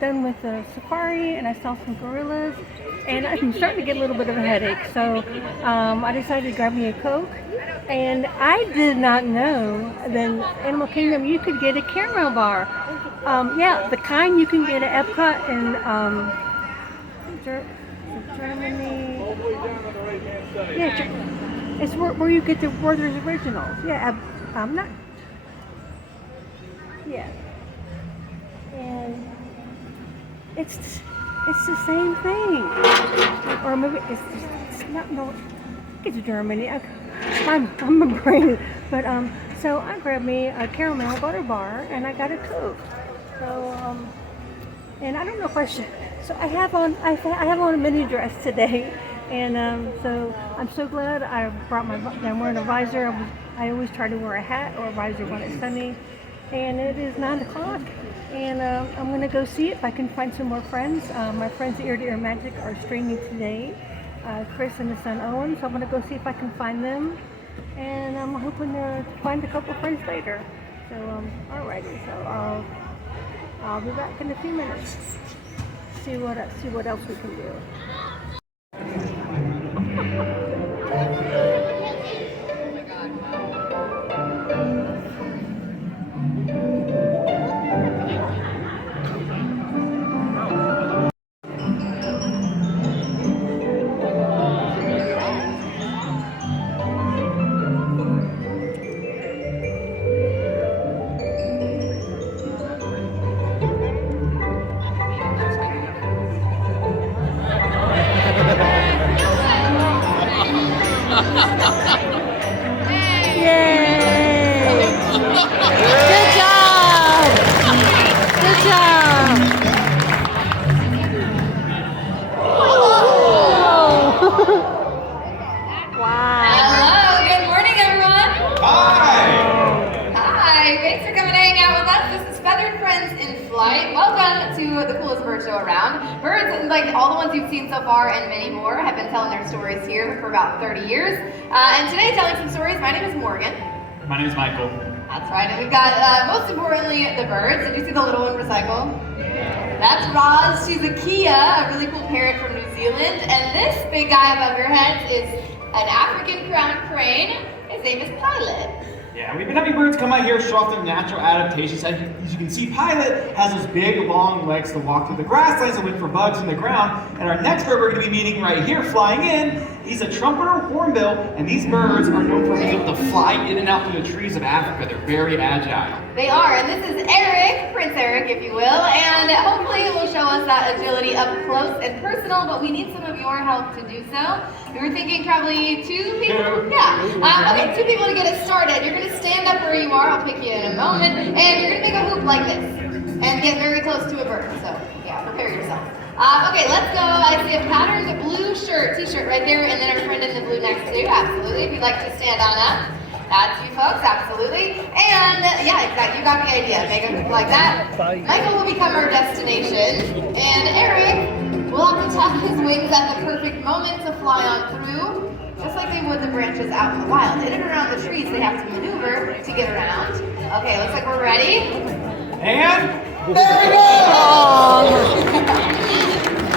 done with the safari and I saw some gorillas, and I'm starting to get a little bit of a headache. So I decided to grab me a Coke, and I did not know that in Animal Kingdom you could get a caramel bar. Yeah, the kind you can get at Epcot and Germany. Yeah, it's where you get the Werther's Originals. Yeah, I'm not. Yeah, and it's the same thing, or maybe it's not. No, it's Germany. I'm a brain, but so I grabbed me a caramel butter bar and I got a Coke. So and I don't know if I should. So I have on a mini dress today, and so I'm so glad I brought I'm wearing a visor. I always try to wear a hat or a visor when it's sunny, and it is 9 o'clock, and I'm gonna go see if I can find some more friends. My friends at Ear to Ear Magic are streaming today, Chris and his son Owen. So I'm gonna go see if I can find them, and I'm hoping to find a couple friends later. So alrighty, so I'll be back in a few minutes. See what else we can do. So far and many more have been telling their stories here for about 30 years. And today telling some stories, my name is Morgan. My name is Michael. That's right, and we've got, most importantly, the birds. Did you see the little one recycle? Yeah. That's Roz. She's a Kia, a really cool parrot from New Zealand. And this big guy above your heads is an African crowned crane. His name is Pilot. Yeah, we've been having birds come out here show off their natural adaptations. As you can see, Pilot has those big, long legs to walk through the grasslands and look for bugs in the ground. And our next bird we're going to be meeting right here, flying in, he's a trumpeter hornbill, and these birds are known for being able to fly in and out through the trees of Africa. They're very agile. They are, and this is Eric, Prince Eric, if you will, and hopefully it will show us that agility up close and personal, but we need some of your help to do so. We were thinking probably 2 people? Yeah. Okay, 2 people to get us started. You're going to stand up where you are, I'll pick you in a moment, and you're going to make a hoop like this, and get very close to a bird, so yeah, prepare yourself. Okay, let's go. I see a patterned blue t-shirt right there, and then our friend in the blue next to you, absolutely. If you'd like to stand on up. That's you folks, absolutely. And yeah, exactly, you got the idea. Make a hoop like that. Michael will become our destination, and Eric will have to tap his wings at the perfect moment to fly on through, just like they would the branches out in the wild. In and around the trees, they have to maneuver to get around. Okay, looks like we're ready. And there we go!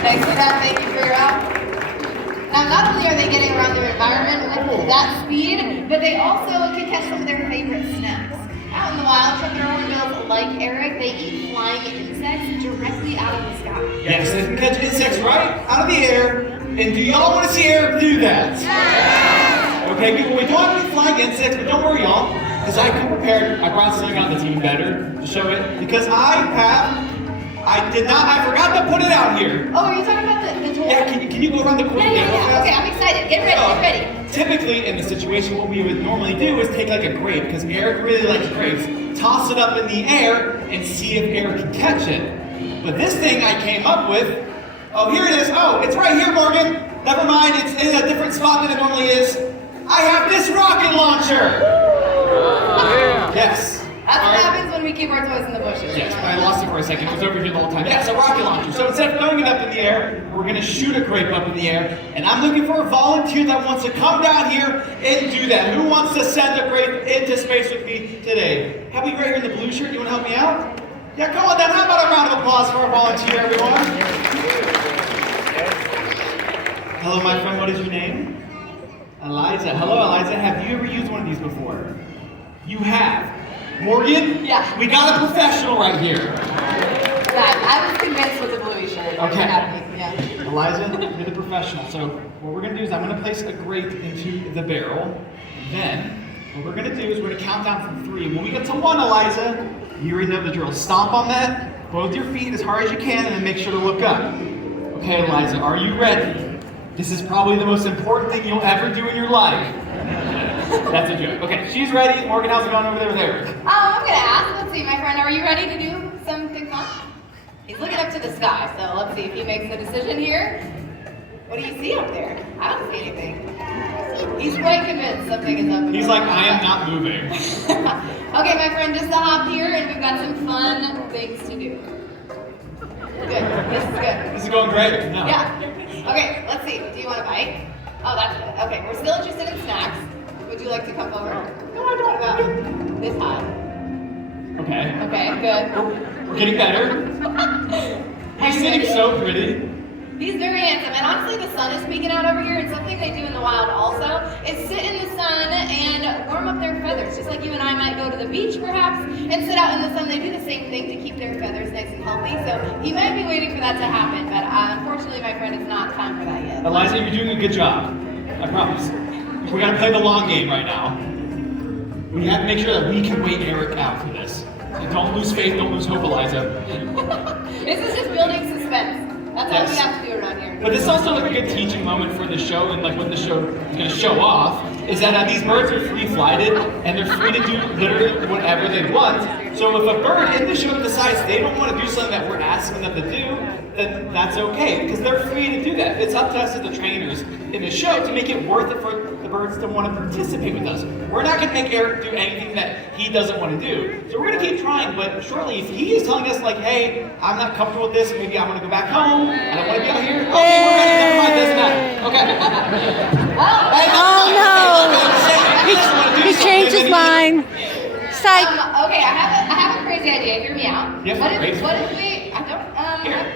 Thanks for that, thank you for your help. Now, not only are they getting around their environment with that speed, but they also can catch some of their favorite snacks. Out in the wild, trumpeter hornbills like Eric, they eat flying insects directly out of the sky. yes, they can catch insects right out of the air. And do y'all want to see Eric do that? Yeah. Okay, people, we don't have any flying insects, but don't worry, y'all, because I come prepared. I brought something on the team better to show it, because I forgot to put it out here. Oh, are you talking about the toy? Yeah, can you go around the corner? Yeah. Okay, I'm excited. Get ready. Typically, in the situation, what we would normally do is take like a grape, because Eric really likes grapes, toss it up in the air, and see if Eric can catch it. But this thing I came up with, oh, here it is. Oh, it's right here, Morgan. Never mind, it's in a different spot than it normally is. I have this rocket launcher. Yes. That's what happens when we keep our toys in the bushes. Yes, but I lost it for a second. It was over here the whole time. Yeah, it's a rocket launcher. So instead of throwing it up in the air, we're going to shoot a grape up in the air. And I'm looking for a volunteer that wants to come down here and do that. Who wants to send a grape into space with me today? Have we right here in the blue shirt? You want to help me out? Yeah, come on down. How about a round of applause for our volunteer, everyone? Hello, my friend. What is your name? Eliza. Hello, Eliza. Have you ever used one of these before? You have. Morgan? Yeah. We got a professional right here. I was convinced with the bluey shirt. Okay. Yeah. Eliza, you're the professional. So what we're going to do is I'm going to place a grate into the barrel. Then what we're going to do is we're going to count down from 3. When we get to 1, Eliza, you already know the drill. Stomp on that, both your feet as hard as you can, and then make sure to look up. Okay, Eliza, are you ready? This is probably the most important thing you'll ever do in your life. That's a joke. Okay, she's ready. Morgan, how's it going over there with Eric? I'm gonna ask, let's see, my friend, are you ready to do something fun? He's looking up to the sky, so let's see if he makes a decision here. What do you see up there? I don't see anything. He's quite convinced something is up. He's like, I am not moving. Okay, my friend, just to hop here, and we've got some fun things to do. Good. This is good. This is going great. No. Yeah. Okay, let's see. Do you want a bite? Oh, that's good. Okay, we're still interested in snacks. Would you like to come over? No, I don't. About this high. Okay. Okay, good. We're getting better. He's sitting so pretty. He's very handsome, and honestly, the sun is peeking out over here, and something they do in the wild also is sit in the sun and warm up their feathers. Just like you and I might go to the beach, perhaps, and sit out in the sun. They do the same thing to keep their feathers nice and healthy, so he might be waiting for that to happen, but unfortunately, my friend, it's not time for that yet. Eliza, you're doing a good job. I promise. We're going to play the long game right now. We have to make sure that we can wait Eric out for this. And don't lose faith, don't lose hope, Eliza. This is just building suspense. That's all we have to do around here. But this is also like a good teaching moment for the show, and like what the show is going to show off is that these birds are free-flighted and they're free to do literally whatever they want. So if a bird in the show decides they don't want to do something that we're asking them to do, then that's okay because they're free to do that. It's up to us as the trainers in the show to make it worth it for the birds to want to participate with us. We're not going to make Eric do anything that he doesn't want to do. So we're going to keep trying, but shortly, if he is telling us like, hey, I'm not comfortable with this, maybe I want to go back home, I don't want to be out here, okay, we're ready, never mind, doesn't matter. Okay. He changed his mind. Psych. Okay, I have a crazy idea. Hear me out. Yes, what if crazy. we? I don't. Here.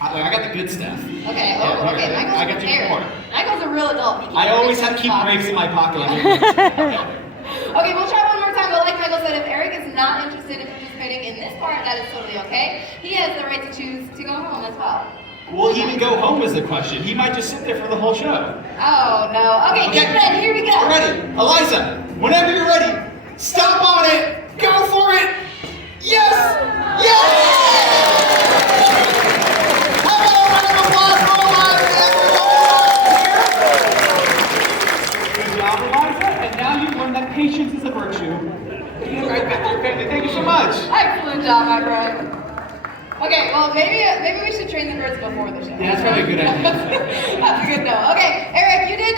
I got the good stuff. Okay. Yeah, Oh, okay. here, Michael's I got two prepared. more. Michael's a real adult. He keeps I always have to everything keep in grapes in my pocket. Okay, we'll try one more time, but like Michael said, if Eric is not interested in participating in this part, that is totally okay. He has the right to choose to go home as well. Will he even go home is the question. He might just sit there for the whole show. Oh, no. Okay, get ready. Here we go. We're ready. Eliza, whenever you're ready, stomp on it. Go for it. Yes! Yes! How about a round of applause for Eliza, everyone? Good job, Eliza. And now you've learned that patience is a virtue. Get right back to your family. Thank you so much. Excellent job, my friend. Okay, well, maybe we should train the birds before the show. Yeah, that's probably a good idea. That's a good note. Okay, Eric, you did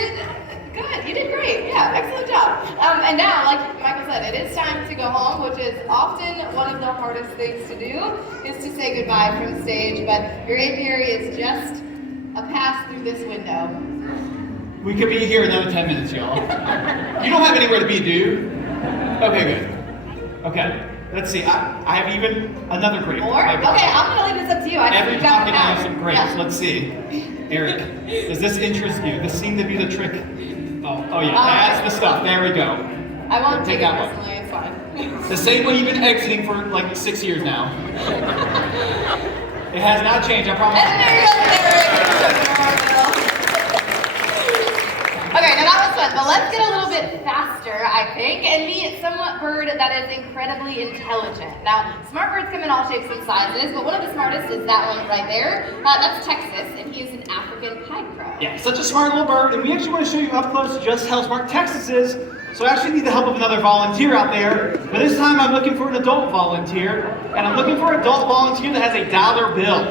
good. You did great. Yeah, excellent job. And now, like Michael said, it is time to go home, which is often one of the hardest things to do, is to say goodbye from stage. But your apiary is just a pass through this window. We could be here another 10 minutes, y'all. You don't have anywhere to be, dude. Okay, good. Okay, let's see. I have even another grape. More? Okay, I'm gonna leave this up to you. I think Every you've got pocket the I have power. some grapes. Yeah. Let's see. Eric, does this interest you? This seemed to be the trick. Oh yeah, that's the stuff. There we go. I won't Take take it that one. personally. It's fine. The same way you've been exiting for like 6 years now. It has not changed, I promise. And there you go, Eric. Okay, now that was fun, but let's get a little bit faster, I think, and meet somewhat bird that is incredibly intelligent. Now, smart birds come in all shapes and sizes, but one of the smartest is that one right there. That's Texas, and he is an African pied crow. Yeah, such a smart little bird, and we actually want to show you up close just how smart Texas is. So I actually need the help of another volunteer out there. But this time I'm looking for an adult volunteer, and I'm looking for an adult volunteer that has a $1 bill.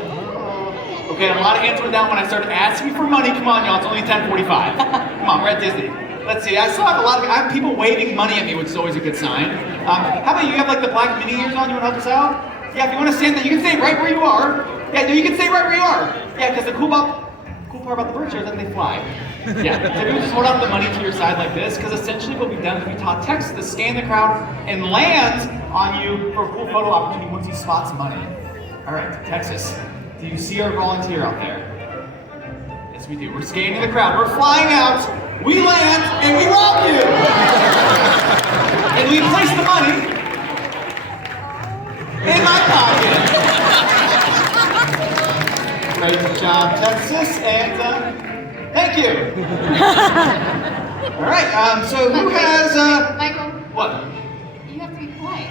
Okay, a lot of hands went down when I started asking for money. Come on, y'all, it's only 10:45. Come on, we're at Disney. Let's see, I still have I have people waving money at me, which is always a good sign. How about you have like the black mini ears on? You want to help us out? Yeah, if you want to stand there, you can stay right where you are. Yeah, no, you can stay right where you are. Yeah, because the cool part about the bird show is that they fly. Yeah, so you just hold out the money to your side like this, because essentially what we've done is we taught Texas to scan the crowd and land on you for a cool photo opportunity once he spots money. All right, Texas, do you see our volunteer out there? Yes, we do. We're scanning the crowd. We're flying out, we land, and we rob you! And we place the money in my pocket. Great job, Texas, and thank you. All right, so who has Michael, what? you have to be polite.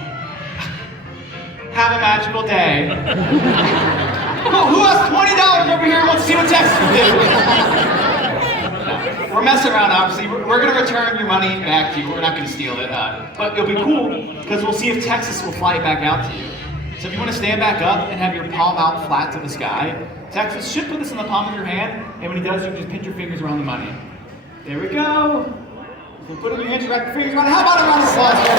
Have a magical day. Who has $20 over here and wants to see what Texas can do? We're messing around, obviously. We're going to return your money back to you. We're not going to steal it. But it'll be cool because we'll see if Texas will fly it back out to you. So if you want to stand back up and have your palm out flat to the sky, Texas should put this in the palm of your hand, and when he does, you can just pinch your fingers around the money. There we go. So put it in your hands, wrap your fingers around it. How about a round of applause for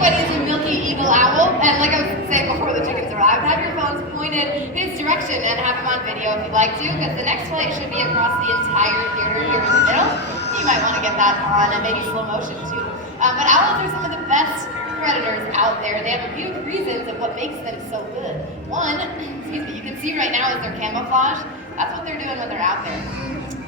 Buddy's a milky eagle owl, and like I was saying before the chickens arrived, have your phones pointed his direction and have him on video if you'd like to, because the next flight should be across the entire theater here in the middle. You might want to get that on and maybe slow motion too. But owls are some of the best predators out there. They have a few reasons of what makes them so good. One, excuse me, you can see right now is their camouflage. That's what they're doing when they're out there.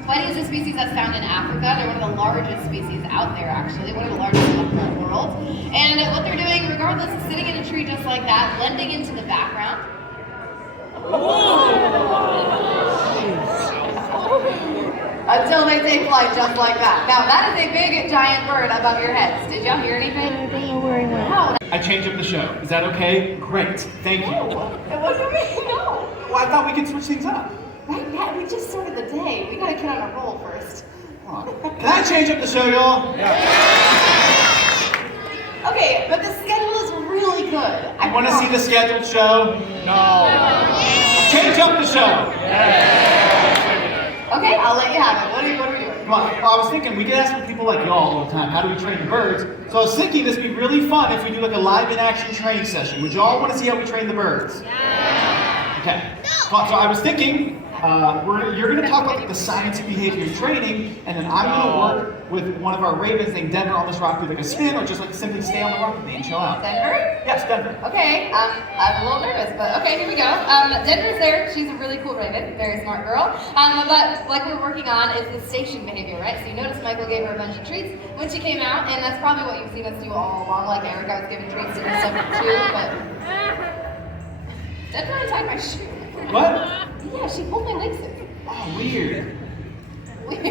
Whitey is a species that's found in Africa. They're one of the largest species out there, actually, one of the largest in the whole world. And what they're doing, regardless, is sitting in a tree just like that, blending into the background. Until they take flight just like that. Now, that is a big, giant bird above your heads. Did y'all hear anything? I don't know where he went. No. I changed up the show. Is that okay? Great. Thank you. No, it wasn't me, no. Well, I thought we could switch things up. Right, yeah, we just started the day. We gotta get on a roll first. Hold on. Can I change up the show, y'all? Okay, but the schedule is really good. I want to see the scheduled show. No. Change up the show. Okay, I'll let you have it. What are we doing? Come on. Well, I was thinking we get asked from people like y'all all the time, how do we train the birds? So I was thinking this would be really fun if we do like a live in action training session. Would y'all want to see how we train the birds? Yeah. Okay. So I was thinking you're going to talk about like, the science of behavior and training, and then I'm going to work with one of our ravens named Denver on this rock, do like a spin, or just like simply stay on the rock with me and chill out. Denver? Yes, Denver. Okay, I'm a little nervous, but okay, here we go. Denver's there. She's a really cool raven, very smart girl. But like we're working on is the station behavior, right? So you notice Michael gave her a bunch of treats when she came out, and that's probably what you've seen us do all along. Like Erica was giving treats to the stuff too, but Denver untied my shoe. What? Yeah, she pulled my laces. Oh, weird. Okay.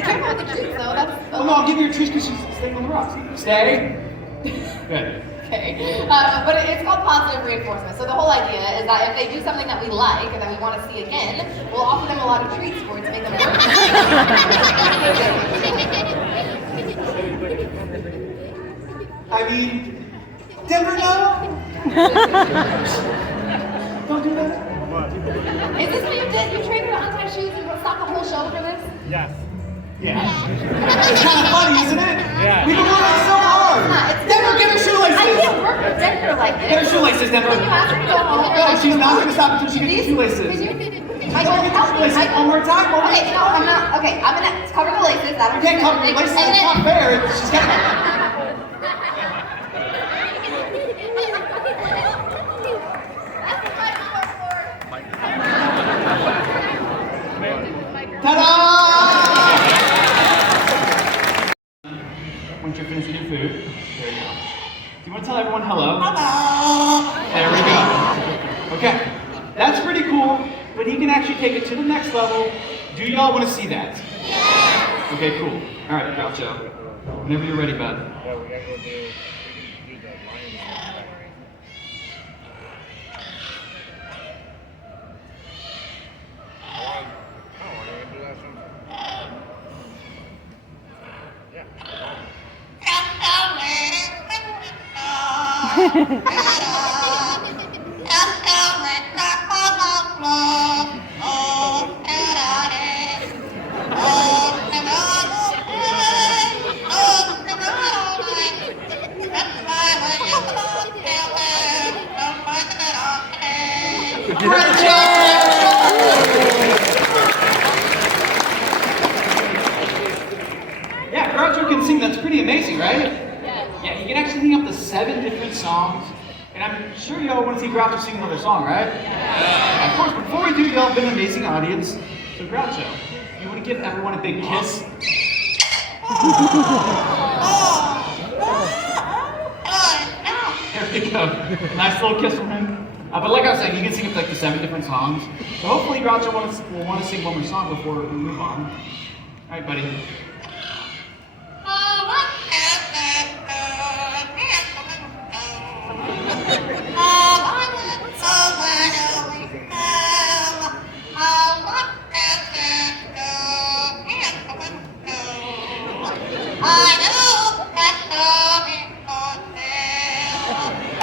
Careful with the treats, though. That's. Oh, no, I'll give you your treats because she's staying on the rocks. Stay. Good. Okay. But it's called positive reinforcement. So the whole idea is that if they do something that we like and that we want to see again, we'll offer them a lot of treats for it to make them work. I mean, Denver, no. Don't do that. Is this what you did? You trained her to untie shoes and stop the whole show for this? Yes. Yeah. It's kind of funny, isn't it? Yeah. We've been working so hard. It's Denver, get her shoelaces. I can't work with Denver like this. Get her shoelaces, Denver. Can you ask her to go home? No, she's not going to stop until she gets her shoelaces. Michael, help me. Shoelaces one more time. Okay, no, I'm not. Okay, I'm gonna cover the laces. That'll You can't cover the laces. It's not fair. She's got Ta-da! Once you're finished with your food, there you go. Do you want to tell everyone hello? Hello! There we go. Okay, that's pretty cool, but he can actually take it to the next level. Do y'all want to see that? Yeah! Okay, cool. All right, Groucho. Whenever you're ready, bud. Yeah, we gotta go do the lion. to sing another song, right? Yeah. Of course, before we do, y'all have been an amazing audience. So Groucho, you want to give everyone a big kiss? There we go. Nice little kiss from him. But like I was saying, you can sing up like the 7 different songs. So hopefully Groucho will want to sing one more song before we move on. All right, buddy.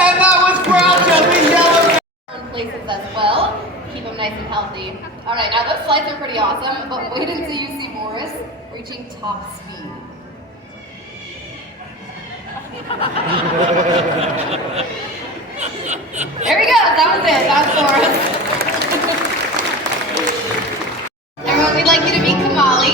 And that was Groucho, the yellow places as well. Keep them nice and healthy. All right, now those slides are pretty awesome, but wait until you see Boris reaching top speed. There he goes. That was it. That was Boris. Everyone, we'd like you to meet Kamali.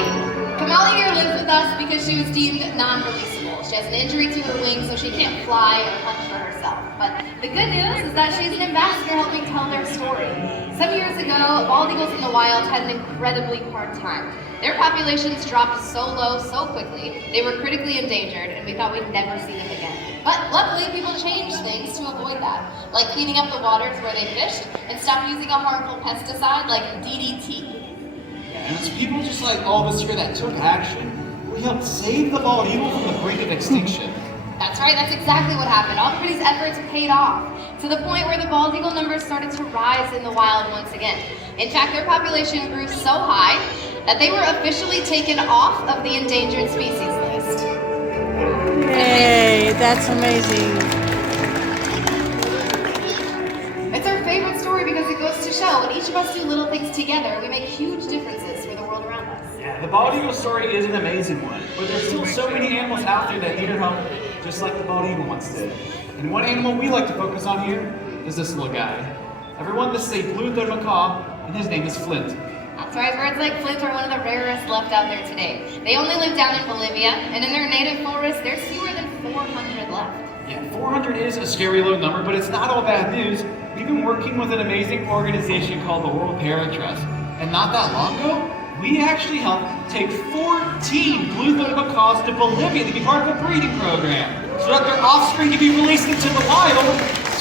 Kamali here lives with us because she was deemed non-releasable. She has an injury to her wing, so she can't fly or hunt for herself. But the good news is that she's an ambassador helping tell their story. Some years ago, bald eagles in the wild had an incredibly hard time. Their populations dropped so low so quickly, they were critically endangered, and we thought we'd never see them again. But luckily, people changed things to avoid that, like cleaning up the waters where they fished and stopped using a harmful pesticide like DDT. And it's people just like all of us here that took action. We helped save the bald eagle from the brink of extinction. That's right, that's exactly what happened. All everybody's efforts paid off, to the point where the bald eagle numbers started to rise in the wild once again. In fact, their population grew so high that they were officially taken off of the endangered species list. Yay, that's amazing. It's our favorite story because it goes to show when each of us do little things together, we make huge differences for the world around us. Yeah, the bald eagle story is an amazing one, but there's still so many animals out there that need our help, just like the bald eagle once did. And one animal we like to focus on here is this little guy. Everyone, this is a blue-throated macaw, and his name is Flint. That's right, birds like Flint are one of the rarest left out there today. They only live down in Bolivia, and in their native forest, there's fewer than 400 left. Yeah, 400 is a scary low number, but it's not all bad news. We've been working with an amazing organization called the World Parrot Trust, and not that long ago, we actually helped take 14 blue-throated macaws to Bolivia to be part of a breeding program, so that their offspring can be released into the wild,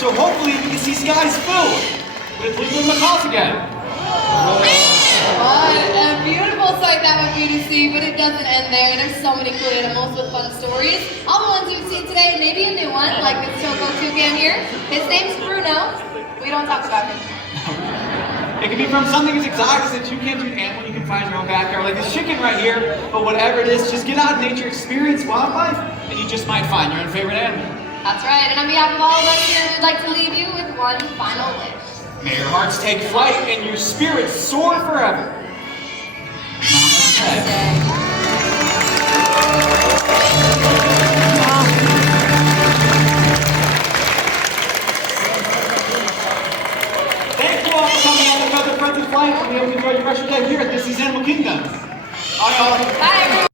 so hopefully we can see skies filled with blue-throated macaws again. What a beautiful sight that would be to see, but it doesn't end there. There's so many cool animals with fun stories. All the ones you've seen today, maybe a new one, like this Choco toucan here. His name's Bruno. We don't talk about him. It can be from something as exotic as a toucan to an animal you can find in your own backyard, like this chicken right here. But whatever it is, just get out in nature, experience wildlife, and you just might find your own favorite animal. That's right, and on behalf of all of us here, we'd like to leave you with one final wish. May your hearts take flight and your spirits soar forever. Namaste. Thank you all for coming on the Feather Friendly Flight, and we hope you enjoy your rest of your day here at Disney's Animal Kingdom. Bye, all. Bye, everyone.